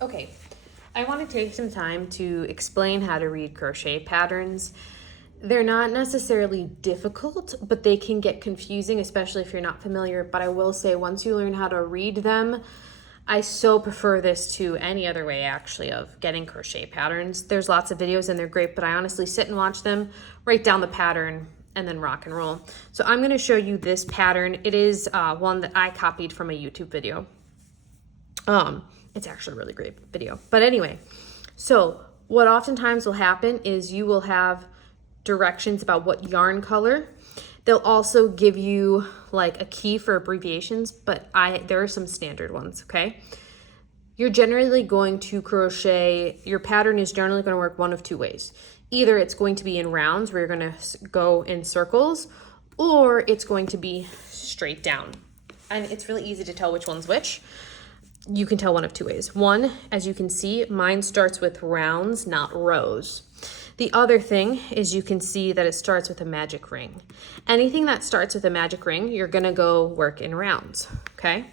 Okay, I want to take some time to explain how to read crochet patterns. They're not necessarily difficult, but they can get confusing, especially if you're not familiar. But I will say, once you learn how to read them, I so prefer this to any other way actually of getting crochet patterns. There's lots of videos and they're great, but I honestly sit and watch them, write down the pattern, and then rock and roll. So I'm going to show you this pattern. It is one that I copied from a YouTube video. It's actually a really great video. But anyway, so what oftentimes will happen is you will have directions about what yarn color. They'll also give you like a key for abbreviations, but there are some standard ones, okay? You're generally going to crochet, your pattern is generally going to work one of two ways. Either it's going to be in rounds where you're going to go in circles, or it's going to be straight down. And it's really easy to tell which one's which. You can tell one of two ways. One, as you can see, mine starts with rounds, not rows. The other thing is you can see that it starts with a magic ring. Anything that starts with a magic ring, you're gonna go work in rounds, okay?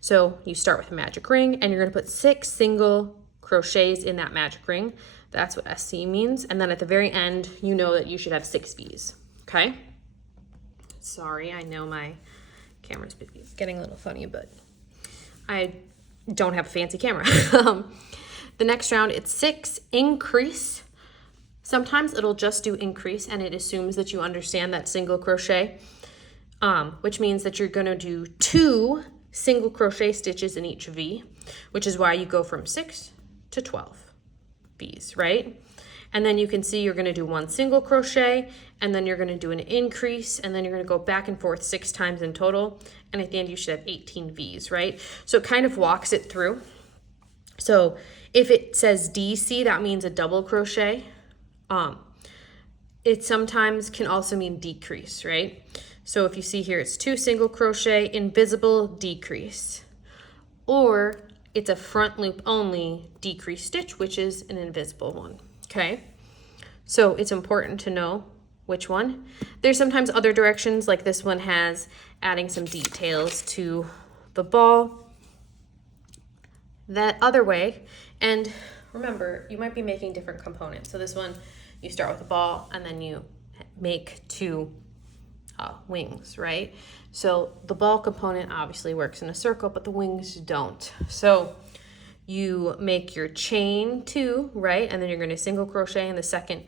So you start with a magic ring and you're gonna put 6 single crochets in that magic ring. That's what SC means. And then at the very end, you know that you should have 6 V's, okay? Sorry, I know my camera's getting a little funny, but I don't have a fancy camera. The next round, it's 6 increase. Sometimes it'll just do increase and it assumes that you understand that single crochet, which means that you're gonna do 2 single crochet stitches in each V, which is why you go from 6 to 12 V's, right? And then you can see you're gonna do 1 single crochet, and then you're gonna do an increase, and then you're gonna go back and forth 6 times in total, and at the end you should have 18 V's, right? So it kind of walks it through. So if it says DC, that means a double crochet. It sometimes can also mean decrease, right? So if you see here, it's 2 single crochet, invisible, decrease. Or it's a front loop only decrease stitch, which is an invisible one, okay? So it's important to know which one. There's sometimes other directions, like this one has adding some details to the ball. That other way, and remember, you might be making different components. So this one, you start with a ball and then you make 2 wings, right? So the ball component obviously works in a circle, but the wings don't. So you make your chain 2, right? And then you're going to single crochet in the second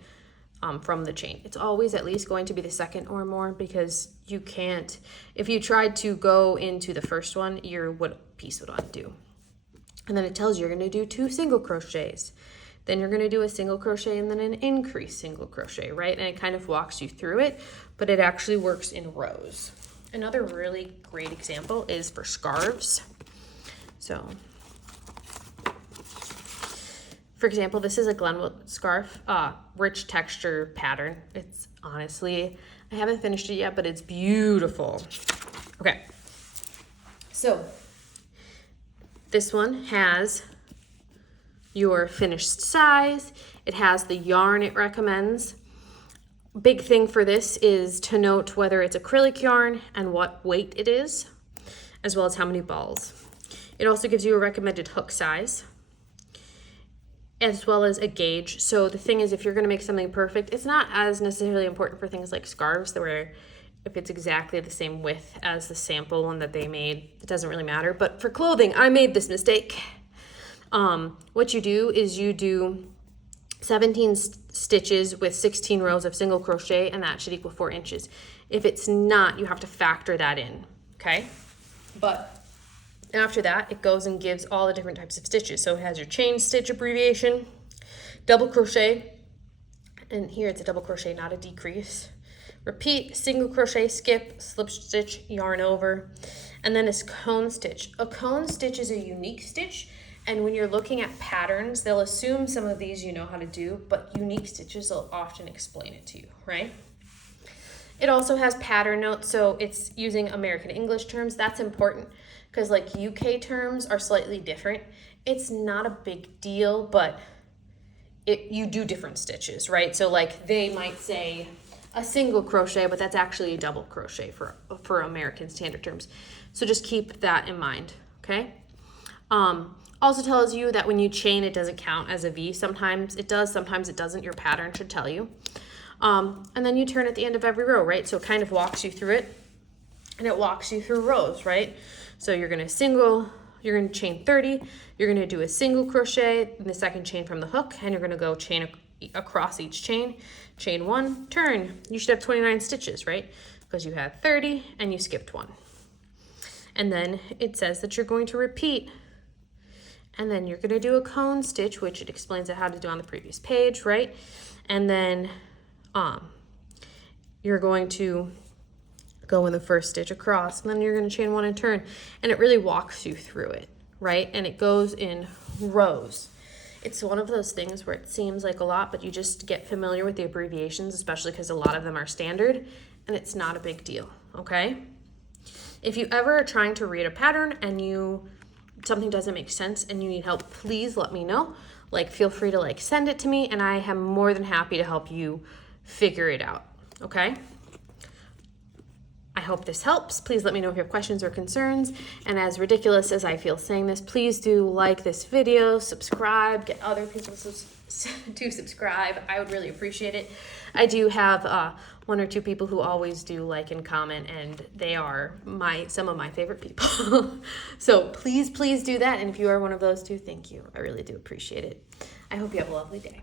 from the chain. It's always at least going to be the second or more, because you can't, if you tried to go into the first one, your piece would undo. And then it tells you you're going to do 2 single crochets. Then you're going to do a single crochet and then an increase single crochet, right? And it kind of walks you through it, but it actually works in rows. Another really great example is for scarves. So, for example, this is a Glenwood scarf, rich texture pattern. It's honestly, I haven't finished it yet, but it's beautiful. Okay, so this one has your finished size. It has the yarn it recommends. Big thing for this is to note whether it's acrylic yarn and what weight it is, as well as how many balls. It also gives you a recommended hook size, as well as a gauge. So the thing is, if you're gonna make something perfect, it's not as necessarily important for things like scarves, where if it's exactly the same width as the sample one that they made, it doesn't really matter. But for clothing, I made this mistake. What you do is you do 17 stitches with 16 rows of single crochet, and that should equal 4 inches. If it's not, you have to factor that in, okay? But after that, it goes and gives all the different types of stitches. So it has your chain stitch abbreviation, double crochet, and here it's a double crochet, not a decrease. Repeat, single crochet, skip, slip stitch, yarn over, and then a cone stitch. A cone stitch is a unique stitch, and when you're looking at patterns, they'll assume some of these you know how to do, but unique stitches will often explain it to you, right? It also has pattern notes, so it's using American English terms. That's important because like UK terms are slightly different. It's not a big deal, but you do different stitches, right? So like they might say a single crochet, but that's actually a double crochet for American standard terms. So just keep that in mind, okay? Also tells you that when you chain, it doesn't count as a V. Sometimes it does, sometimes it doesn't. Your pattern should tell you. And then you turn at the end of every row, right? So it kind of walks you through it, and it walks you through rows, right? So you're gonna chain 30, you're gonna do a single crochet in the second chain from the hook, and you're gonna go chain across each chain. Chain 1, turn. You should have 29 stitches, right? Because you had 30 and you skipped 1. And then it says that you're going to repeat. And then you're gonna do a cone stitch, which it explains how to do on the previous page, right? And then you're going to go in the first stitch across, and then you're going to chain 1 and turn, and it really walks you through it, right? And it goes in rows. It's one of those things where it seems like a lot, but you just get familiar with the abbreviations, especially because a lot of them are standard, and it's not a big deal, okay? If you ever are trying to read a pattern and something doesn't make sense and you need help, please let me know. Like, feel free to send it to me, and I am more than happy to help you figure it out, okay? I hope this helps. Please let me know if you have questions or concerns. And as ridiculous as I feel saying this, please do like this video, subscribe, get other people to subscribe. I would really appreciate it. I do have 1 or 2 people who always do like and comment, and they are some of my favorite people. So please do that. And if you are one of those 2, thank you. I really do appreciate it. I hope you have a lovely day.